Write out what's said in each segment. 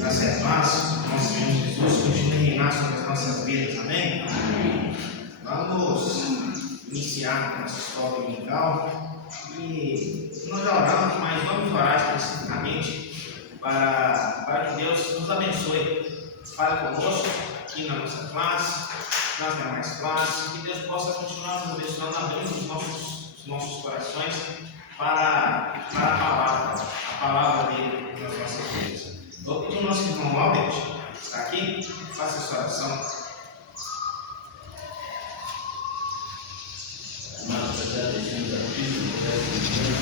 Graças a Deus, nosso Senhor Jesus continue a reinar sobre as nossas vidas, amém? Vamos iniciar a nossa escola dominical e nós já oramos, mas vamos orar especificamente para que Deus nos abençoe. Fale conosco aqui na nossa classe, nas demais classes, que Deus possa continuar nos abençoando, abrindo os nossos corações para a palavra dele nas nossas vidas. Vou pedir ao nosso irmão Albert, que está aqui, faça a sua oração. Nós agradecemos a Cristo por essa manhã,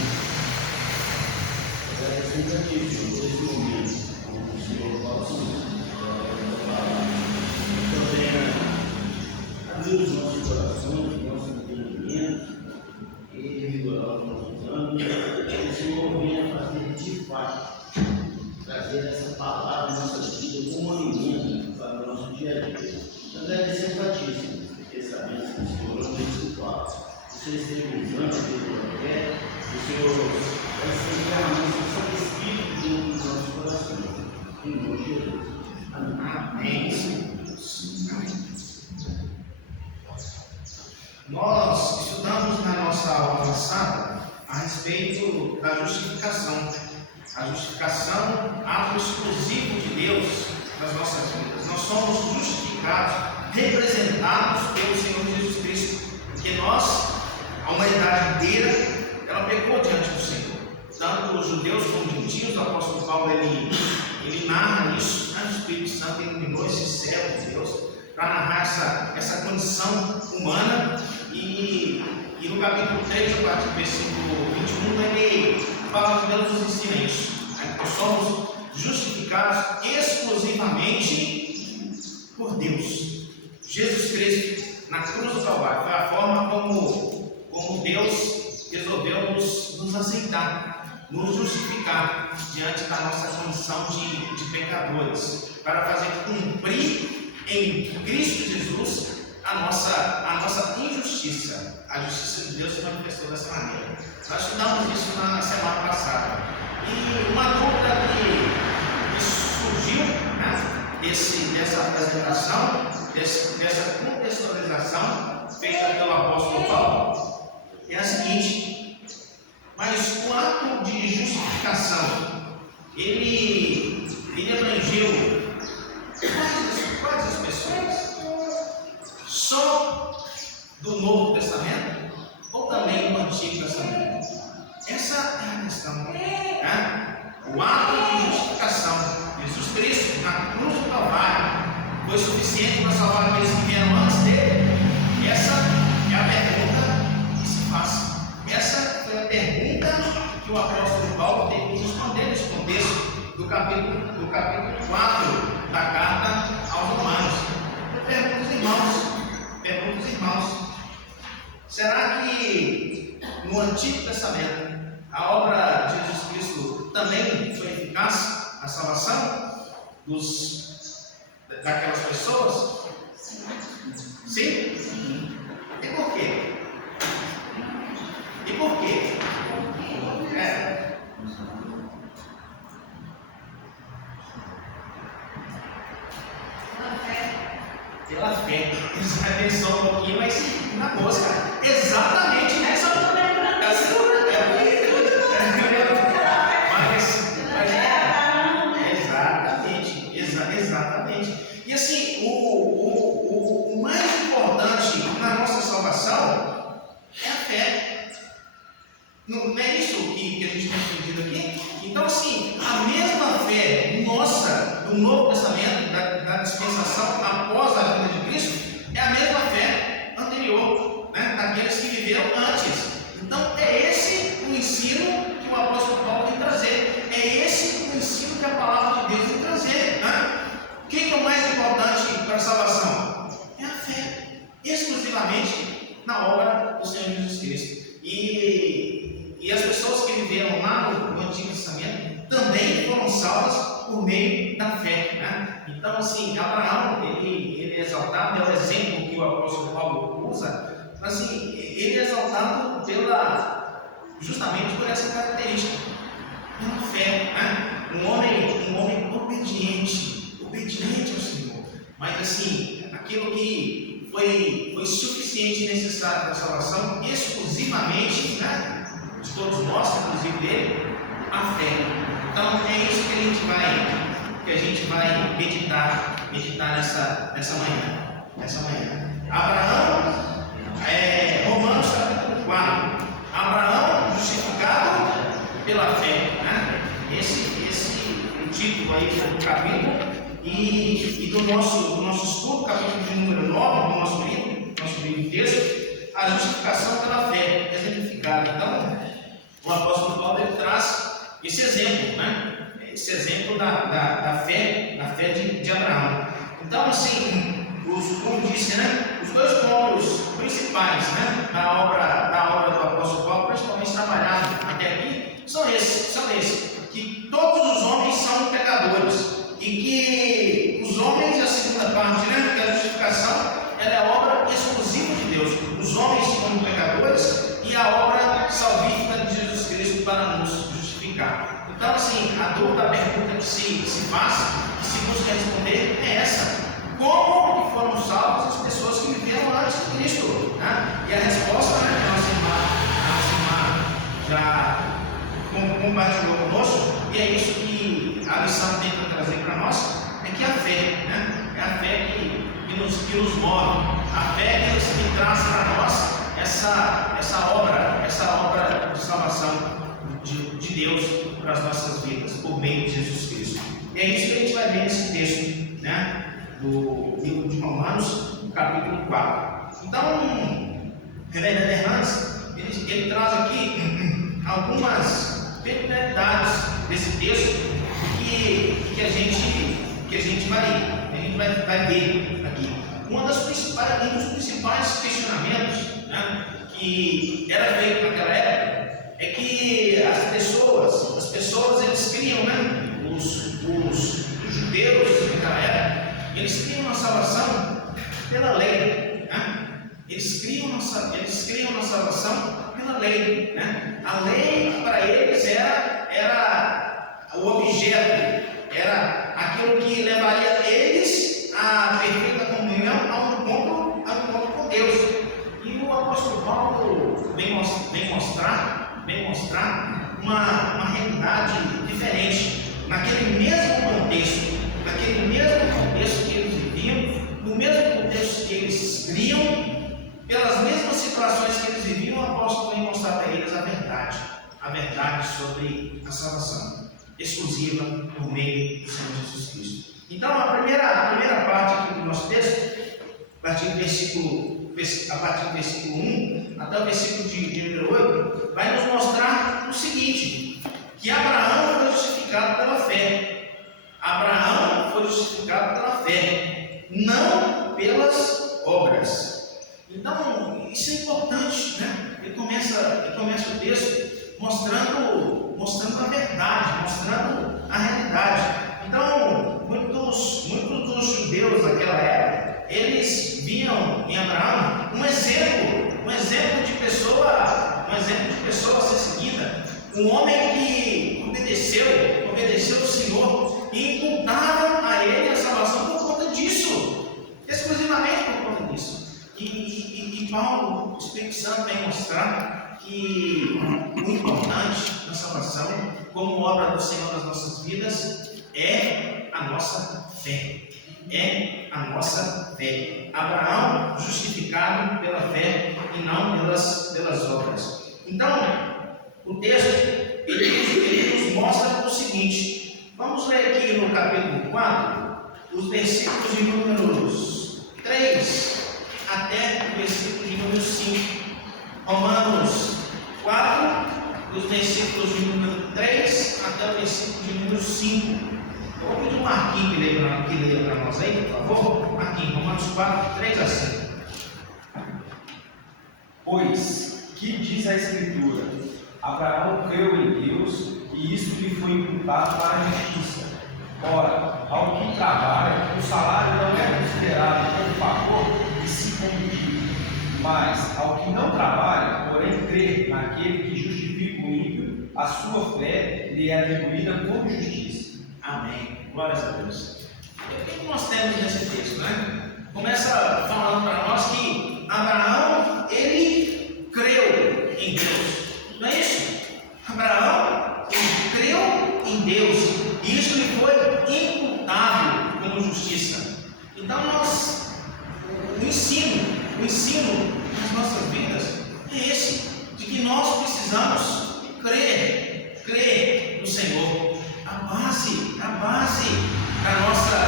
agradecemos a Cristo por esse momento, como o Senhor possa também abrir os nossos corações, nosso entendimento e revigorar os nossos ânimos, que o Senhor venha fazer de fato, trazer essa palavra na nossa vida como alimento para o nosso dia a dia. Agradecemos a Ti, Senhor, porque sabemos que o Senhor é o principal. O Senhor esteja usando o Evangelho, o Senhor vai ser realmente o Santo Espírito dentro dos nossos corações. Em nome de Jesus. Amém. Nós estudamos na nossa aula passada a respeito da justificação. A justificação, ato exclusivo de Deus nas nossas vidas. Nós somos justificados, representados pelo Senhor Jesus Cristo, porque nós, a humanidade inteira, ela pecou diante do Senhor. Tanto os judeus como os gentios, o apóstolo Paulo ele narra isso, né? O Espírito Santo iluminou esse servo de Deus para narrar essa condição humana. E no capítulo 3, a partir do versículo 21, ele fala que Deus nos ensina isso. Nós somos justificados exclusivamente por Deus. Jesus Cristo, na cruz do Calvário, foi a forma como Deus resolveu nos aceitar, nos justificar diante da nossa condição de pecadores, para fazer cumprir em Cristo Jesus a nossa injustiça. A justiça de Deus se manifestou dessa maneira. Nós estudamos isso na semana passada. E uma dúvida que surgiu, né, dessa apresentação, dessa contextualização feita pelo apóstolo Paulo, é a seguinte: mas o ato de justificação, ele abrangeu quais as pessoas? Só do Novo Testamento ou também do Antigo Testamento? Essa é a questão. Né? O ato de justificação, Jesus Cristo, na cruz do Calvário, foi suficiente para salvar aqueles que vieram antes dele? Essa é a pergunta que se faz. Essa foi a pergunta que o apóstolo Paulo teve que responder nesse contexto do capítulo 4 da carta aos Romanos. Eu pergunto aos irmãos, será que no Antigo Testamento a obra de Jesus Cristo também foi eficaz na salvação daquelas pessoas? Sim? E por quê? Pela fé. Isso vai pensar um pouquinho, mas na mosca. Exatamente nessa Exatamente. E assim, o mais importante na nossa salvação é a fé. Não é isso que a gente tem entendido aqui? Então, assim, a mesma fé nossa do Novo Testamento, da dispensação após a vinda de Cristo, é a mesma fé anterior, né, daqueles que viveram antes. Então, é esse o ensino que o apóstolo Paulo vem trazer. É esse o ensino que a palavra de Deus vem trazer. Né? O que é o mais importante para a salvação? É a fé, exclusivamente na obra do Senhor Jesus Cristo. E as pessoas que viveram lá no Antigo Testamento também foram salvas por meio da fé. Né? Então, assim, Abraão, ele é exaltado, é o exemplo que o apóstolo Paulo usa, mas assim, ele é exaltado justamente por essa característica, pela fé. Né? Um homem obediente ao Senhor. Mas assim, aquilo que foi suficiente e necessário para a salvação, exclusivamente, né, de todos nós, inclusive dele, a fé. Então é isso que a gente vai meditar nessa manhã. Abraão, Romanos capítulo 4. Abraão justificado pela fé, né? Esse o título aí do capítulo e do nosso estudo, capítulo de número 9 do nosso livro de texto, a justificação pela fé exemplificada. Então, o apóstolo Paulo ele traz esse exemplo, né? Esse exemplo da fé de Abraão. Então, assim, como disse, né? Os dois pontos principais, né? da obra do apóstolo Paulo, principalmente trabalhado até aqui, são esses, que todos os homens são pecadores e que os homens, a segunda parte, né? Que é a justificação, ela é obra exclusiva de Deus. Os homens como pecadores e a obra salvífica de Jesus Cristo para nos justificar. Então, assim, a pergunta que se faz, que se busca responder é essa: como que foram salvas as pessoas que viveram antes de Cristo? Né? E a resposta, né, que a nossa irmã já compartilhou conosco, e é isso que a lição tenta trazer para nós, é que a fé, né? É a fé que nos move, a fé que traz para nós essa obra de salvação de Deus para as nossas vidas, por meio de Jesus Cristo. E é isso que a gente vai ver nesse texto, né? Do livro de Romanos, capítulo 4. Então, Reverendo Hernandes, ele traz aqui algumas peculiaridades desse texto que a gente vai ver aqui. Um dos principais questionamentos, né, que era feito naquela época é que as pessoas eles criam, né, os judeus naquela época, eles criam a salvação pela lei, né? Eles criam a salvação pela lei, né? A lei para eles era o objeto, era aquilo que levaria eles à perfeita comunhão, a um encontro com Deus. E o apóstolo Paulo vem mostrar uma realidade diferente, naquele mesmo contexto que eles viviam, no mesmo contexto que eles criam, pelas mesmas situações que eles viviam. O apóstolo vem mostrar para eles a verdade sobre a salvação exclusiva por meio do Senhor Jesus Cristo. Então, a primeira parte aqui do nosso texto, a partir do versículo 1 até o versículo de número 8, vai nos mostrar o seguinte: que Abraão foi justificado pela fé. Abraão foi justificado pela fé, não pelas obras. Então, isso é importante, né? Ele começa o texto mostrando a verdade, mostrando a realidade. Então, muitos dos judeus daquela época, eles viam em Abraão um exemplo de pessoa a ser seguida, um homem que obedeceu ao Senhor e imputaram a ele a salvação por conta disso, exclusivamente por conta disso. E Paulo, o Espírito Santo, vem mostrar que o importante na salvação, como obra do Senhor nas nossas vidas, é a nossa fé. Abraão justificado pela fé e não pelas obras. Então, o texto ele nos mostra o seguinte. Vamos ler aqui no capítulo 4, os versículos de números 3 até o versículo de número 5. Romanos 4, dos versículos de número 3 até o versículo de número 5. Eu vou pedir um Marquinhos que leia para nós aí, por favor. Marquinhos, Romanos 4, 3 a 5. Pois, que diz a Escritura? Abraão creu em Deus, e isso lhe foi imputado para a justiça. Ora, ao que trabalha, o salário não é considerado como favor e sim como dívida. Mas, ao que não trabalha, porém crê naquele que justifica o ímpio, a sua fé lhe é atribuída como justiça. Amém. Glórias a Deus. E o que nós temos nesse texto, né? Começa falando para nós que Abraão, ele creu em Deus. Não é isso? Abraão, ele creu em Deus. E isso lhe foi imputado como justiça. Então o ensino nas nossas vidas é esse, de que nós precisamos crer no Senhor. A base da nossa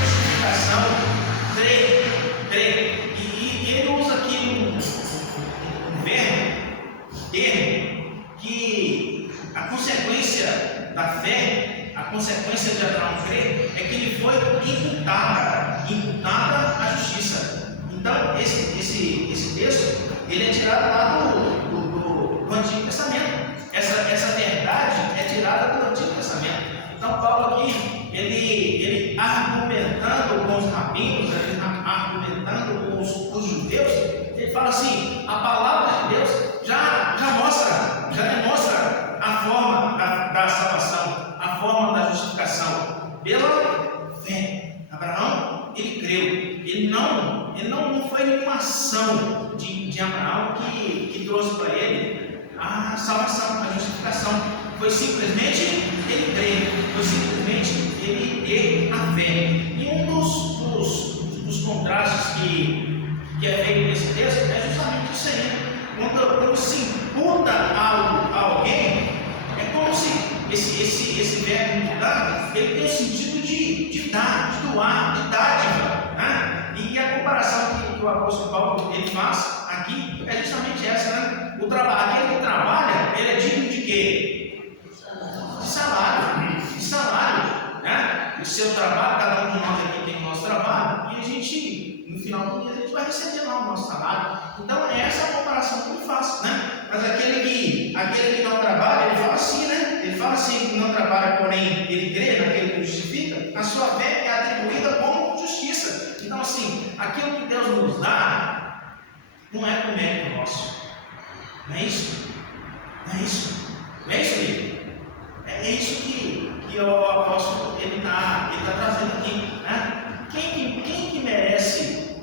justificação, crer. E ele usa aqui um termo que a consequência da fé, a consequência de Abraão crer, é que ele foi imputada a justiça. Então, esse texto, ele é tirado lá do Antigo Testamento. Essa verdade é tirada do Antigo Testamento. Então, Paulo aqui, ele argumentando com os rabinos, argumentando com os judeus, ele fala assim: a palavra de Deus já demonstra a forma da salvação, a forma da justificação, pela fé. Abraão, ele creu. Ele não foi nenhuma ação de Abraão que trouxe para ele a salvação, a justificação. Foi simplesmente ele crer, foi simplesmente ele ter a fé. E um dos contrastes que é feito nesse texto é justamente isso aí. Quando se imputa algo a alguém, é como se esse verbo imputar, ele tem o sentido de dar, de doar, de dádiva, né? E a comparação que o apóstolo Paulo ele faz aqui é justamente essa, né? Aquele que trabalha, ele é digno de quê? De salário, né? O seu trabalho, cada um de nós aqui tem o nosso trabalho, e a gente, no final do dia, a gente vai receber lá o nosso salário. Então, essa é a comparação que ele faz, né? Mas aquele que não trabalha, ele fala assim, né? Ele fala assim, que não trabalha, porém ele crê naquele que justifica, a sua fé é atribuída como justiça. Então, assim, aquilo que Deus nos dá não é por mérito nosso. Não é isso? Não é isso? Não é isso aí? É isso que o apóstolo ele está trazendo aqui, né? Quem que merece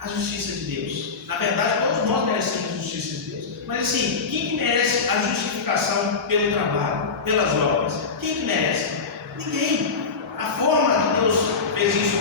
a justiça de Deus? Na verdade, todos nós merecemos a justiça de Deus. Mas assim, quem que merece a justificação pelo trabalho, pelas obras? Quem que merece? Ninguém. A forma que Deus fez isso,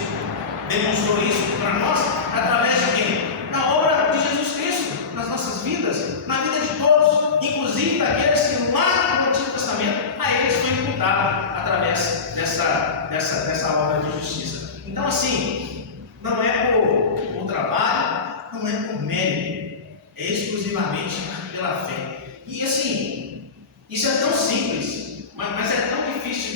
demonstrou isso para nós, através de quem? Na obra de Jesus Cristo, nas nossas vidas, na vida de todos, inclusive daqueles que lá no Antigo Testamento, a eles foi imputado através dessa obra de justiça. Então, assim, não é por trabalho, não é por mérito, é exclusivamente pela fé. E assim, isso é tão simples, mas é tão difícil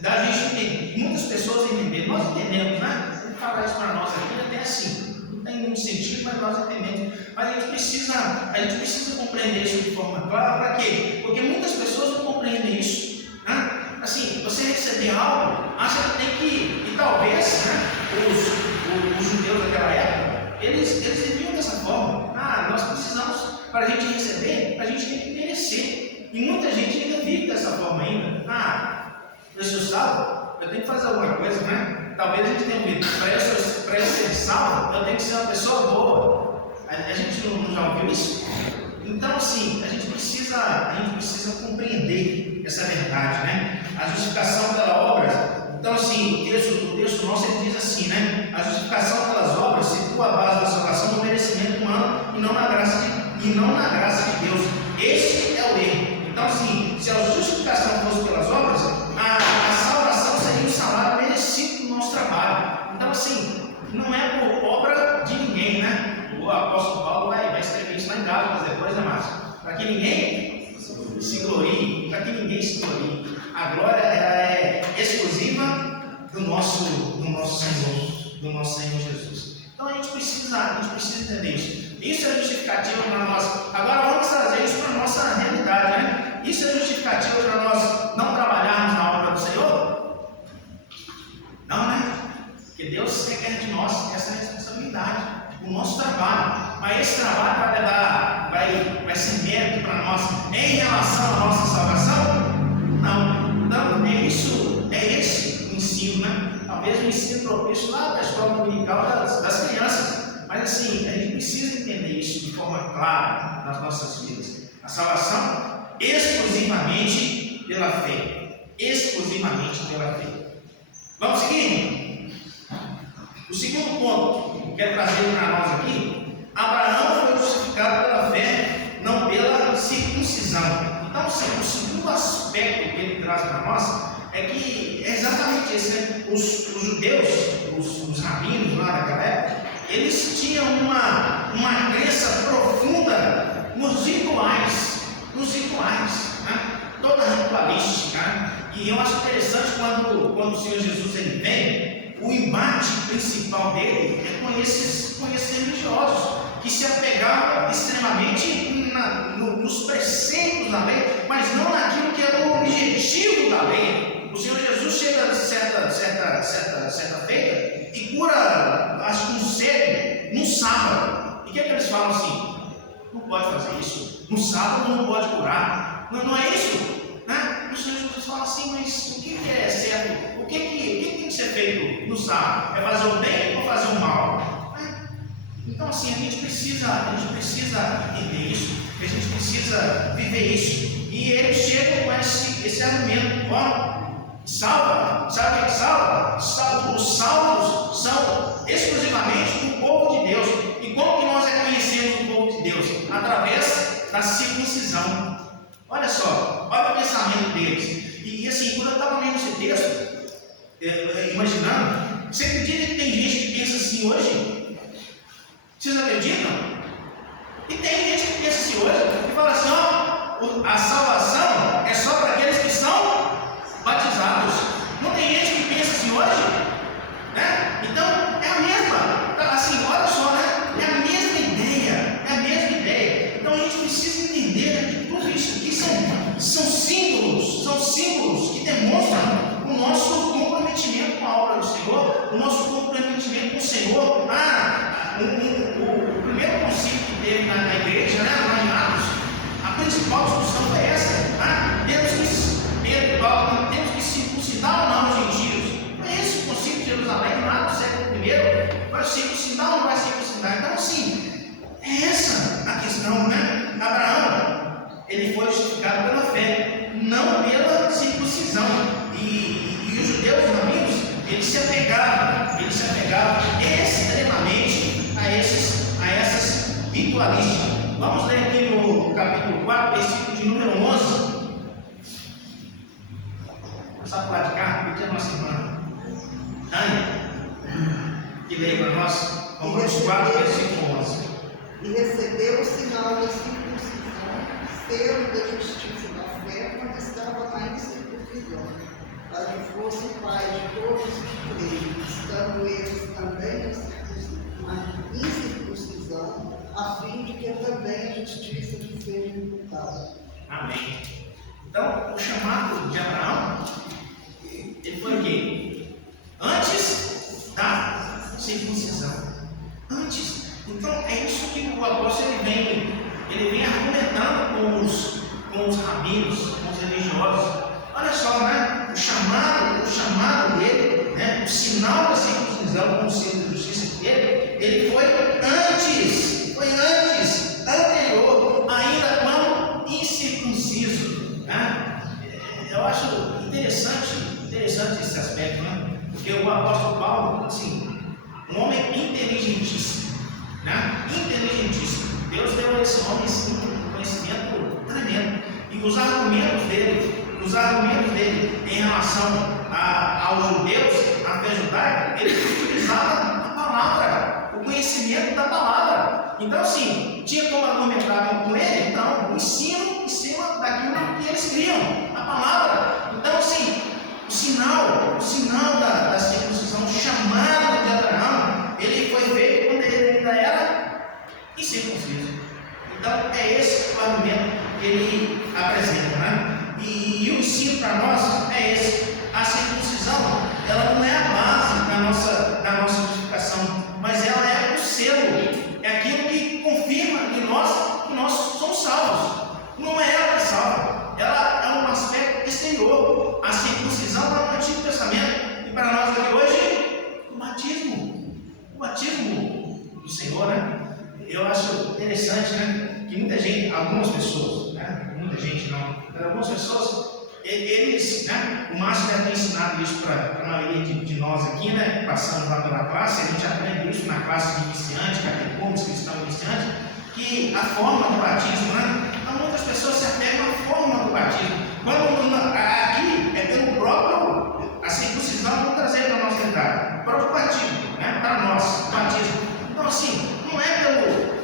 da gente entender. Muitas pessoas entendem, nós entendemos, né? Vamos falar isso para nós aqui, até assim, não tem muito sentido, mas nós entendemos. Mas a gente precisa compreender isso de forma clara. Para quê? Porque muitas pessoas não compreendem isso, né? Assim, você receber algo, acha que tem que, e talvez, né, os judeus daquela época, eles viviam dessa forma. Nós precisamos, para a gente receber, a gente tem que merecer. E muita gente ainda vive dessa forma ainda. Eu sou salvo, eu tenho que fazer alguma coisa, né? Talvez a gente tenha ouvido, para eu ser salvo, eu tenho que ser uma pessoa boa. A gente não já ouviu isso? Então, assim, a gente precisa compreender essa verdade, né? A justificação pela obra. Então, assim, o texto nosso ele diz assim, né? A justificação pelas obras situa a base da salvação no merecimento humano e não na graça de Deus. Esse é o erro. Então, assim, se a justificação fosse pelas obras, a salvação seria o salário merecido do nosso trabalho. Então, assim, não é por obra de ninguém, né? O apóstolo Paulo vai escrever isso lá em Gálatas depois, né, Márcio? Para que ninguém se glorie, A glória ela é exclusiva do nosso Senhor Jesus. Então a gente precisa entender isso. Isso é justificativo para nós. Agora vamos trazer isso para a nossa realidade, né? Isso é justificativo para nós não trabalharmos na obra do Senhor? Não, né? Porque Deus requer de nós essa responsabilidade, o nosso trabalho. Mas esse trabalho vai ser mérito para nós em relação à nossa salvação? Não, nem talvez um ensino propício lá da escola dominical das crianças. Mas assim, a gente precisa entender isso de forma clara nas nossas vidas. A salvação exclusivamente pela fé. Exclusivamente pela fé. Vamos seguir? O segundo ponto que eu quero trazer para nós aqui: Abraão foi justificado pela fé, não pela circuncisão. Então, o segundo aspecto que ele traz para nós é que é exatamente esse, né? Os judeus, os rabinos lá daquela época, eles tinham uma crença profunda nos rituais, né? Toda ritualística, né? E eu acho interessante quando o Senhor Jesus ele vem, o embate principal dele é com esses religiosos que se apegavam extremamente nos preceitos da lei, mas não naquilo que era o objetivo da lei. O Senhor Jesus chega certa feita e cura, acho que um cego, num sábado. E o que é que eles falam assim? Não pode fazer isso. No sábado não pode curar. Não é isso? Né? O Senhor Jesus fala assim, mas o que é certo? O que tem que ser feito no sábado? É fazer o bem ou fazer o mal? Então assim, a gente precisa entender isso, a gente precisa viver isso. E eles chegam com esse argumento: ó, salva, sabe o que é salva? Os salvos são exclusivamente do povo de Deus. E como que nós reconhecemos o povo de Deus? Através da circuncisão. Olha só, olha o pensamento deles. E assim, quando eu estava lendo esse texto, imaginando, você acredita que tem gente que pensa assim hoje? Vocês acreditam? E tem gente que pensa assim hoje, que fala assim: ó, a salvação é só para aqueles que são batizados. Não tem gente que pensa assim hoje? Né? Então, é a mesma, assim, olha só, né? É a mesma ideia. Então, a gente precisa entender, né, que tudo isso aqui são símbolos que demonstram o nosso comprometimento com a obra do Senhor, o nosso comprometimento com o Senhor. O primeiro concílio que teve na igreja, né, lá em Atos, a principal discussão foi essa: temos que circuncidar ou não os gentios. Não é esse o concílio de Jerusalém, lá no século I, vai circuncidar ou não vai circuncidar? Então, assim, é essa a questão, né? Abraão, ele foi justificado pela fé, não pela circuncisão. E os judeus, os rabinos, eles se apegavam extremamente a essas ritualísticas. Vamos ler aqui no capítulo 4, versículo de número 11. Vamos praticar, pedir a nossa irmã Tânia, que leia para nós, Romanos 4, versículo 11. E recebeu o sinal da circuncisão, selo da justiça da fé, quando estava na incircuncisão, para que fosse pai de todos os creem, estando eles também na incircuncisão, a fim de que também a justiça lhe seja imputada. Amém. Então, o chamado de Abraão, ele foi o quê? Antes da circuncisão. Antes. Então, é isso que o apóstolo ele vem argumentando com os rabinos, com os religiosos. Olha só, né? O chamado dele, né? O sinal da circuncisão como selo de justiça dele, ele foi anterior, ainda quando incircunciso, né? Eu acho interessante esse aspecto, né? Porque o apóstolo Paulo, assim, um homem inteligentíssimo, né? Inteligentíssimo. Deus deu a esse homem assim, um conhecimento tremendo. E os argumentos dele em relação aos judeus, à fé judaica, ele utilizava a palavra, o conhecimento da palavra. Então, assim, tinha como argumentar com ele, então, o ensino em cima daquilo que eles criam, a palavra. Então, assim, o sinal da circuncisão, o chamado de Abraão, ele foi feito quando ele ainda era incircunciso. Então, é esse o argumento que ele apresenta, né? E o ensino para nós é esse: a circuncisão, ela não é a base da nossa justificação, mas ela é o selo, é aquilo que confirma que nós somos salvos. Não é ela que salva, ela é um aspecto exterior. A circuncisão algumas pessoas, né? Muita gente não, mas algumas pessoas, eles, né? O Márcio deve ter ensinado isso para a maioria de nós aqui, né? Passamos lá pela classe, a gente aprende isso na classe de iniciante, catecúmenos, cristão iniciante, que a forma do batismo, né? Então muitas pessoas se apegam à forma do batismo. Quando aqui é pelo próprio, a circuncisão, vamos trazer para a nossa realidade, o próprio batismo, né? Para nós, o batismo. Então assim, não é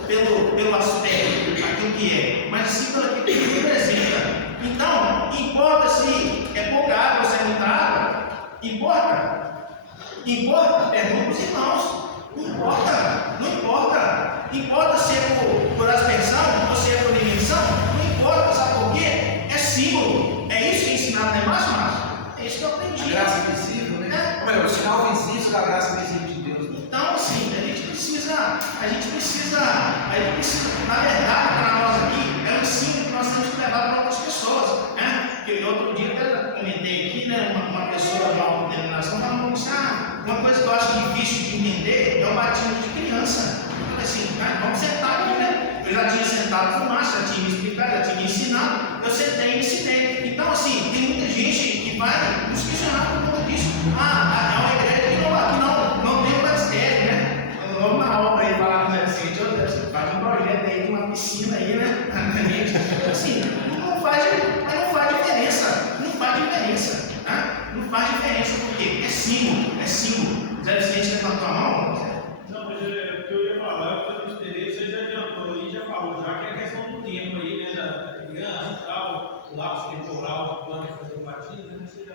pelo aspecto, aquilo que é, mas sim pelo que representa. Então, importa se é pouca água ou se é muita água? Importa? Importa? Pergunta para os irmãos. Não importa, não importa. Importa se é por aspersão ou se é por dimensão? Não importa, sabe por quê? É símbolo. É isso que é ensinado, não é mais, Márcio? É isso que eu aprendi. A graça visível, né? Ou melhor, o sinal visível da graça visível de Deus. Né? Então, assim, a gente precisa, na verdade, para nós aqui, é um ensino que nós temos que levar para outras pessoas, né? Porque outro dia eu comentei aqui, né? Uma pessoa de uma denominação falando assim, uma coisa que eu acho difícil de entender é o batismo de criança. Eu falei assim, né? Vamos sentar aqui, né? Eu já tinha sentado com o Márcio, já tinha me explicado, já tinha me ensinado, eu sentei e ensinei. Então, assim, tem muita gente que vai nos questionar por conta disso. É uma igreja que não tem o batistério, né? Vamos na obra aí falar com o adolescente, faz um projeto aí de uma piscina aí, né? Assim, não faz diferença. Não faz diferença. Né? Não faz diferença, porque é símbolo, é símbolo. Os adolescentes levantou a mão? Não, mas o que eu ia falar, eu não esperei, você já adiantou aí, já falou, já que é a questão do tempo aí, né, da criança e tal, o lapso temporal, quando é fazer o batismo, né, você já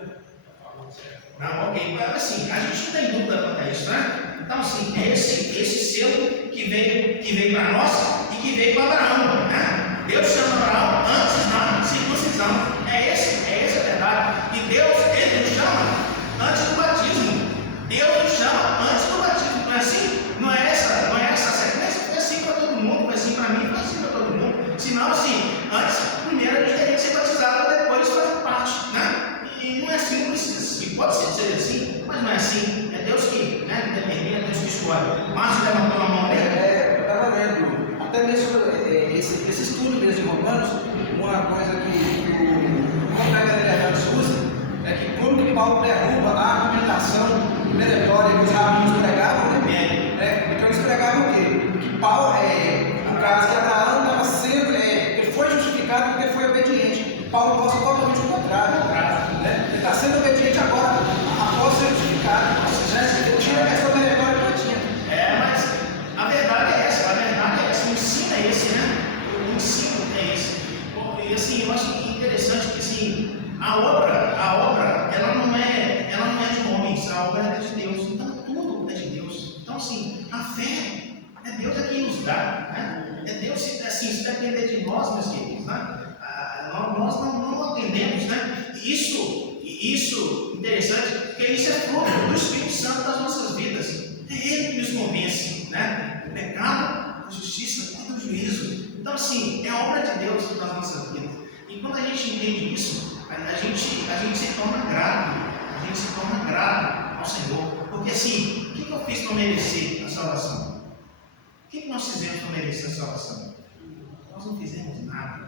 falou certo. Não, ok, mas assim, a gente não tem dúvida quanto a isso, né? Então, assim, é esse selo que veio para nós e que veio para Abraão, né? Deus chama Abraão antes da circuncisão. É essa a verdade. E Deus, ele nos chama antes do batismo. Deus nos chama antes do batismo. Não é assim? Não é essa a sequência? Foi assim para todo mundo, foi assim para mim, foi assim para todo mundo. Senão, assim, antes, primeiro a gente teria que ser batizado para depois fazer parte, né? E não é assim, não precisa assim. Pode ser assim, mas não é assim. É Deus que, né, determina, é Deus que escolhe. Márcio levantou a mão aí. Eu estava lendo, até mesmo esse estudo mesmo de Romanos, uma coisa que o colega Leandro usa, é que quando que Paulo derruba a argumentação meritória que os rabinos pregavam, né? Então eles pregavam o quê? Que Paulo, no caso que Abraão estava sendo, ele foi justificado porque foi obediente. Paulo mostra totalmente o contrário, né? Ele está sendo obediente agora, após ser justificado. Ou seja, ele tira a questão meritória que ele tinha. Mas a verdade é essa, o ensino é esse, né? O ensino é esse. E assim, eu acho interessante que assim, a obra, ela não é de homens, a obra é de Deus. Então tudo é de Deus. Então assim, a fé é Deus quem nos dá, né? É Deus, assim, se depender de nós, meus queridos, né? Nós não atendemos, né? Isso interessante, porque isso é fruto do Espírito Santo das nossas vidas. É Ele que nos convence, né? O pecado, a justiça e do juízo. Então, assim, é a obra de Deus nas nossas vidas. E quando a gente entende isso, a gente se torna grato. A gente se torna grato ao Senhor. Porque, assim, o que eu fiz para merecer a salvação? O que nós fizemos para merecer a salvação? Nós não fizemos nada.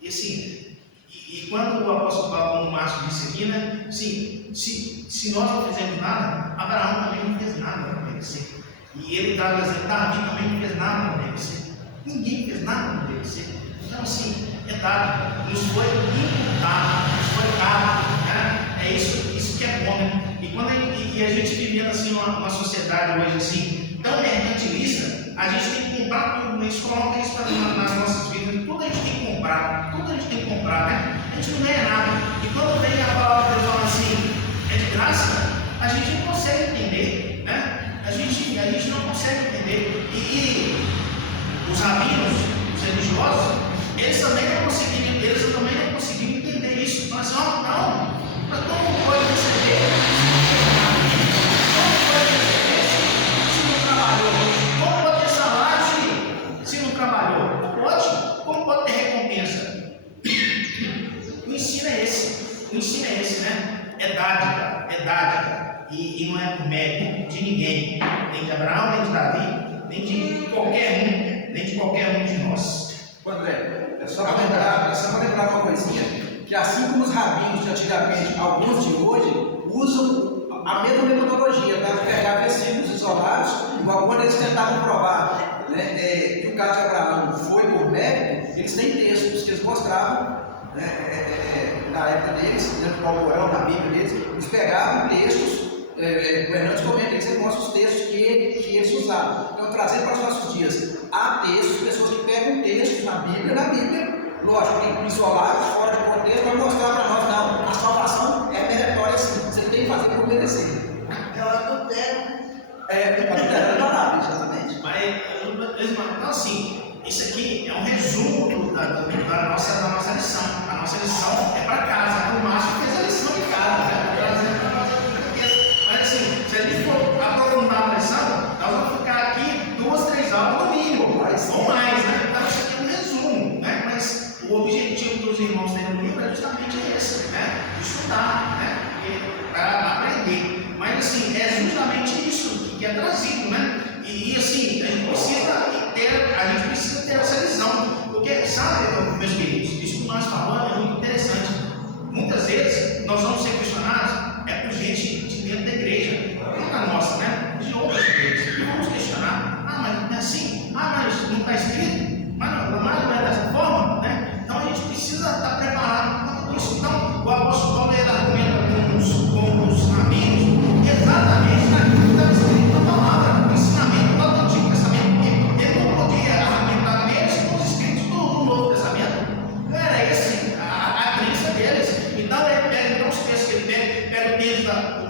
E, assim, e quando o apóstolo Paulo, como o Márcio disse aqui, né? Sim, se nós não fizemos nada, Abraão também não fez nada para merecer. E ele estava dizendo, Davi também não fez nada para merecer. Ninguém fez nada para merecer. Então, assim, é dado, nos foi imputado, nos foi dado, né? É isso que é bom, né? E a gente vivendo assim uma sociedade hoje assim, tão mercantilista, a gente tem que comprar tudo, né? Isso coloca isso nas nossas vidas, tudo a gente tem que comprar, né? A gente não ganha nada. E quando vem a palavra de Deus falando assim, é de graça, a gente não consegue entender, né? A gente não consegue entender. E os rabinos, os religiosos, eles também não conseguiram entender isso. Então, assim, não, mas como pode receber se não trabalhou? Como pode ter salário se não trabalhou? Pode? Como pode ter recompensa? O ensino é esse, né? É dádiva. E não é por mérito de ninguém, nem de Abraão, nem de Davi, nem de qualquer um de nós. André, só para lembrar uma coisinha, que assim como os rabinos de antigamente, alguns de hoje, usam a mesma metodologia, tá? Pegar versículos isolados, igual quando eles tentavam provar, né, que o caso de Abraão foi por mérito, eles têm textos que eles mostravam, na época deles, dentro do Alcorão, na Bíblia deles, eles pegavam textos, o Hernandes comenta, eles mostram os textos que eles usavam. Então, trazendo para os nossos dias, há textos, pessoas que pegam textos na Bíblia, lógico, tem isolados, fora de contexto, para mostrar para nós, não, a salvação é meritória sim, você tem que fazer por merecer. É o adultério. Adultério é palavra, exatamente. Mas, então assim, isso aqui é um resumo da nossa lição. A nossa lição é para casa, o Márcio fez a lição de casa, né? Trazendo para nós aqui. Mas assim, se a gente for aprofundar a lição, nós vamos ficar aqui 2, 3 aulas no mínimo, ou mais, né? Então isso aqui é um resumo, né? Mas o objetivo dos irmãos dentro do livro é justamente esse, né? Estudar, né? Para aprender. Mas assim, é justamente isso que é trazido, né? E assim, a gente precisa ter essa visão. Porque, sabe, meus queridos, isso que nós falamos é muito interessante. Muitas vezes nós vamos ser questionados por gente de dentro da igreja, não da nossa, né? De outras igrejas. E vamos questionar, mas não é assim? Mas não está escrito? Mas não é dessa forma, né? Então a gente precisa estar preparado para isso. Então, o apóstolo Paulo argumenta com os amigos exatamente naquilo que está escrito na palavra, o ensinamento do Antigo Testamento. Ele não podia argumentar neles com os escritos do Novo Testamento. Não era esse a crença deles. Então ele pega os textos que ele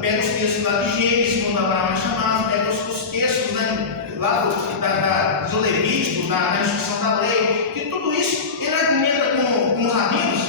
pega os textos lá de Gênesis, quando Abraão é chamado, pega os textos, né, lá do Levítico, da instrução da lei, que tudo isso ele argumenta com os amigos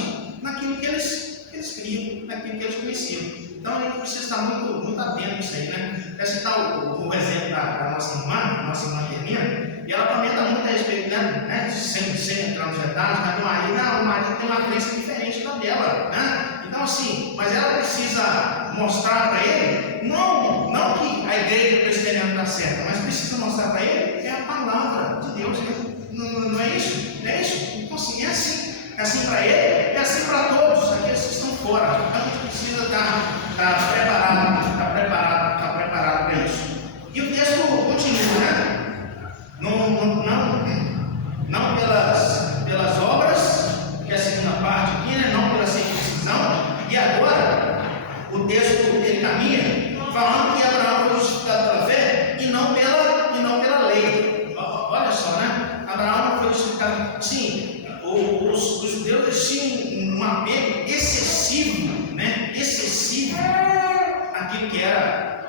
naquilo que eles criam, naquilo que eles conheciam. Então a gente precisa estar muito atento a isso aí, né? Quer citar o exemplo da nossa irmã Termina, e ela comenta muito a respeito, né? Sem entrar nos detalhes, mas o marido tem uma crença diferente da dela, né? Então assim, mas ela precisa mostrar para ele, não que a igreja presbiteriana está certa, mas precisa mostrar para ele que é a palavra de Deus, né? Não é isso? Não é isso? Então assim, é assim. É assim para ele, é assim para todos, aqueles que estão fora. Então a gente precisa estar preparado para isso. E o texto continua, né? Não pelas obras, que é a segunda parte aqui, né? Não pela circuncisão. E agora, o texto ele caminha falando que Abraão foi justificado pela fé e não pela lei. Olha só, né? Abraão não foi justificado, sim. Os judeus tinham um apego excessivo, né? Excessivo àquilo que era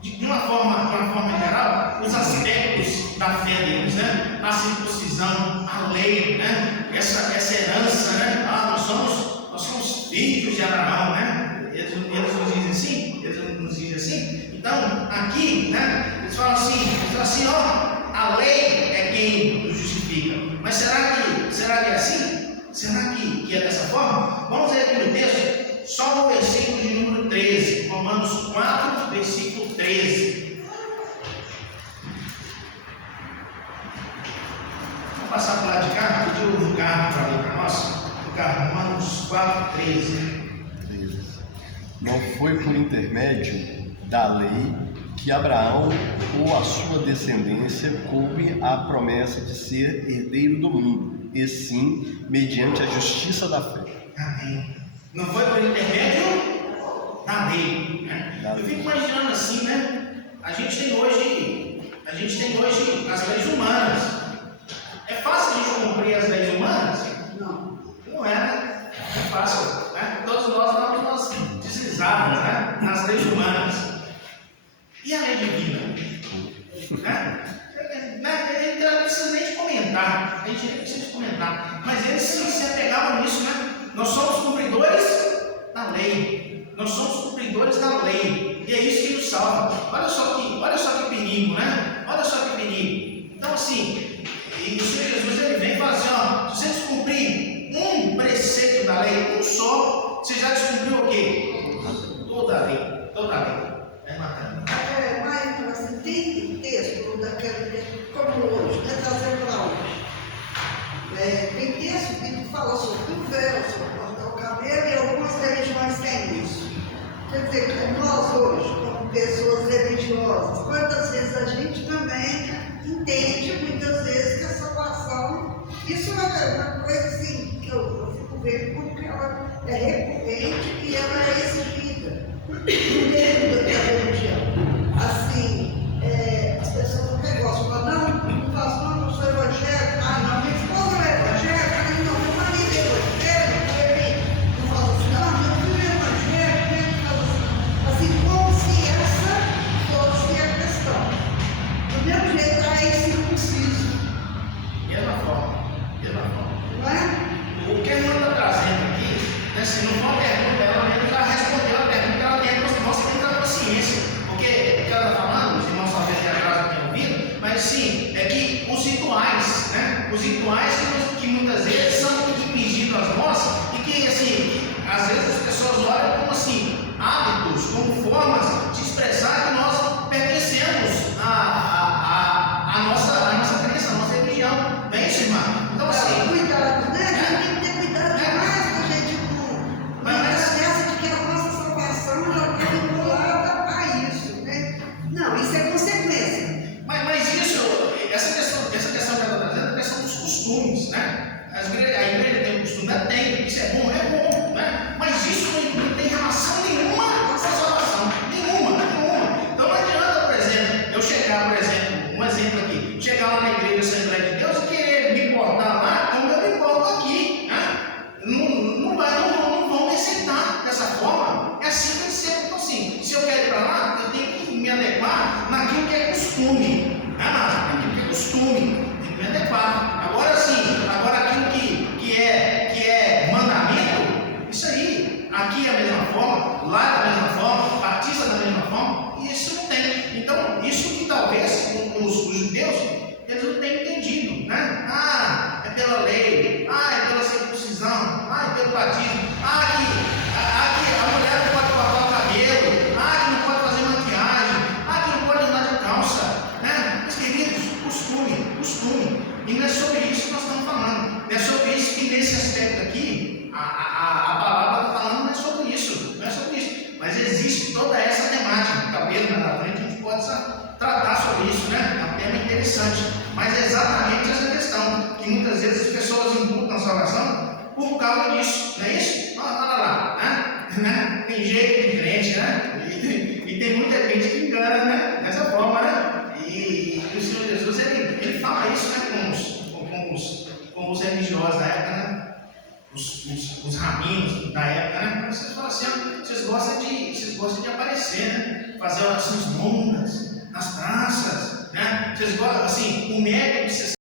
de uma forma geral, os aspectos da fé deles, né? A circuncisão, a lei, né? Essa herança, né? Nós somos filhos de Abraão, né? Eles nos dizem assim. Então, aqui, né? Eles falam assim, a lei é quem nos justifica. Mas será que é assim? Será que é dessa forma? Vamos ver aqui no texto, só no versículo de número 13, Romanos 4, versículo 13. Vamos passar para o lado de cá, pedir o carro para ler para nós. O carro, Romanos 4, 13. Não foi por intermédio da lei que Abraão ou a sua descendência coube a promessa de ser herdeiro do mundo, e sim mediante a justiça da fé. Amém. Não foi por intermédio da lei, né? Eu fico imaginando assim, né? A gente tem hoje as leis humanas. É fácil a gente cumprir as leis humanas? Não é, né? É fácil, né? Todos nós damos umas deslizadas, né? Nas leis humanas. E a lei divina? A gente não precisa nem de comentar. Mas eles se apegavam nisso, né? Nós somos cumpridores da lei. Nós somos cumpridores da lei. E é isso que nos salva. Olha só que perigo, né? Olha só que perigo. Então assim, e o Senhor Jesus ele vem e fala assim, se você descumprir um preceito da lei, um só, você já descumpriu o quê? Toda a lei. É matando. Mas assim, tem texto daquele como hoje, trazendo para hoje. pessoas religiosas. Quantas vezes a gente também entende, muitas vezes, que a salvação, isso é uma coisa assim, que eu fico vendo porque ela é recorrente e ela é exigida dentro da religião. Assim, as pessoas até gostam de falar, não, não sou evangélico, não, minha esposa não é evangélica, não, meu marido é evangélico, ele não fala assim, não, meu filho é evangélico, ele fala assim, como se essa fosse a questão. Do mesmo jeito, é incircunciso, Mesma forma. não é? O que a irmã está trazendo aqui, né, se não for uma pergunta, ela mesmo já respondeu a pergunta que ela tem, nós temos que ter consciência. Porque o que ela está falando, os irmãos talvez de atrás não tenham ouvido, mas sim, é que os rituais, né? Os rituais que muitas vezes são impingidos a nós e que, assim, às vezes as pessoas olham como assim, hábitos, como formas de expressar que nós pertencemos à nossa crença, à nossa religião. Não é isso, irmã? Então, assim, Cuidado, né? A gente tem que ter cuidado demais pra gente não esquece de que a nossa salvação já está vinculada a isso, né? Não, isso é consequência. mas isso, essa questão que ela está trazendo é a questão dos costumes, né? A igreja tem um costume, ela tem, isso é bom, né? Mas isso não tem relação nenhuma com a salvação, nenhuma. Então não adianta, por exemplo, eu chegar, por exemplo, um exemplo aqui, chegar lá na igreja Assembleia de Deus e querer me importar lá como eu me importo aqui, né? Não vão me aceitar dessa forma. É assim que tem que ser. Então, assim, se eu quero ir para lá, eu tenho que me adequar naquilo que é costume, né, naquilo que é costume, tem que me adequar. Agora sim, aquilo que é mandamento, isso aí, aqui é a mesma forma, lá é da mesma forma, batiza da mesma forma, e isso não tem. Então, isso que talvez os judeus, eles não têm entendido, né? É pela lei, é pela circuncisão, é pelo batismo, que a mulher não pode cortar o cabelo, que não pode fazer maquiagem, que não pode andar de calça, né? Meus queridos, costume. E não é sobre isso que nós estamos falando. Não é sobre isso que nesse aspecto aqui, a palavra está falando, não é sobre isso. Mas existe toda essa temática. Talvez na frente a gente possa tratar sobre isso, né? É um tema interessante. Mas é exatamente essa questão, que muitas vezes as pessoas imputam a salvação por causa disso, não é isso? Olha lá, né? Tem jeito de crente, né? E tem muita gente que engana, né? Dessa forma, né? E o Senhor Jesus, ele fala isso, né? Com os religiosos da época, né? Os rabinos da época, né? Vocês falam assim, vocês gostam de aparecer, né? Fazer orações longas nas praças, né? Vocês gostam, assim, o médico de